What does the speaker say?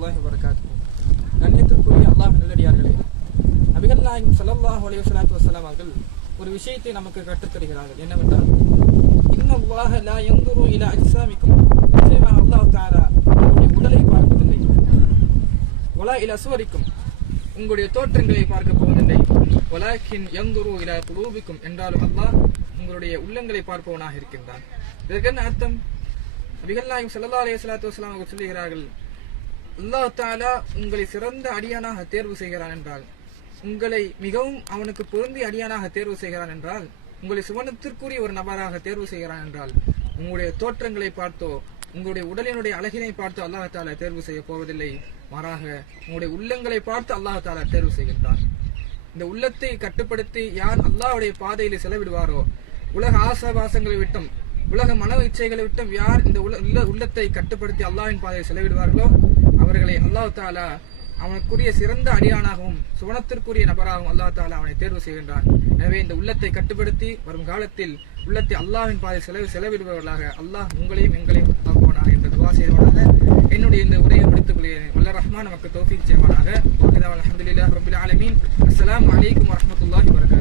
வரஹ்மத்துல்லாஹி வபரகாத்துஹு. கண்ணியத்திற்குரிய அல்லாஹ் நல்லடியார்களே, நபிகள் நாயகம் ஸல்லல்லாஹு அலைஹி வஸல்லம் அவர்கள் ஒரு விஷயத்தை நமக்கு கற்றுத் தருகிறார்கள். என்னவென்றால், இன்னல்லாஹ லா யன்துரு இலா அஜ்ஸாமிக்கும், நிச்சயமாக அல்லாஹ் தஆலா உங்களுடைய உடலை பார்ப்பதில்லை, வலா இலா சுவரிக்கும், உங்களுடைய தோற்றங்களை பார்க்க போவதில்லை, வலாக்கின் யன்துரு இலா குலூபிக்கும், என்றாலும் அல்லாஹ் உங்களுடைய உள்ளங்களை பார்ப்பவனாக இருக்கின்றான். இதற்கு என்ன அர்த்தம்? நபிகள் நாயகம் ஸல்லல்லாஹு அலைஹி வஸல்லம் அவர்கள் சொல்லுகிறார்கள், அல்லாஹ் தஆலா உங்களை சிறந்த அடியானாக தேர்வு செய்கிறான் என்றால், உங்களை மிகவும் அவனுக்கு பொருந்திய அடியானாக தேர்வு செய்கிறான் என்றால், உங்களை சுவனத்திற்குரிய ஒரு நபராக தேர்வு செய்கிறான் என்றால், உங்களுடைய தோற்றங்களை பார்த்தோ உங்களுடைய உடலினுடைய அழகினை பார்த்து அல்லாஹ் தஆலா தேர்வு செய்ய போவதில்லை, மாறாக உங்களுடைய உள்ளங்களை பார்த்து அல்லாஹ் தஆலா தேர்வு செய்கின்றான். இந்த உள்ளத்தை கட்டுப்படுத்தி யார் அல்லாஹ்வுடைய பாதையில் செலவிடுவாரோ, உலக ஆசாபாசங்களை விட்டும் உலக மன இச்சைகளை விட்டும் யார் இந்த உள்ளத்தை கட்டுப்படுத்தி அல்லாஹ்வின் பாதையை செலவிடுவார்களோ, அவர்களை அல்லாஹ் தஆலா அவனுக்குரிய சிறந்த அடியானாகவும் சுவனத்திற்குரிய நபராகவும் அல்லாஹ் தஆலா அவனை தேர்வு செய்கின்றான். எனவே இந்த உள்ளத்தை கட்டுப்படுத்தி வரும் காலத்தில் உள்ளத்தை அல்லாஹ்வின் பாதையில் செலவிடுபவர்களாக அல்லாஹ் உங்களையும் எங்களையும் ஆக்குவானாக என்று துஆ செய்வானாக. என்னுடைய இந்த உரையை முடித்துக் கொள்கிறேன். வல்ல ரஹ்மான் நமக்கு தௌஃபீக் செய்வானாக. அல்ஹம்துலில்லாஹி ரப்பில் ஆலமீன். அஸ்ஸலாமு அலைக்கும் வரஹ்மத்துல்லாஹி வபரகாத்துஹு.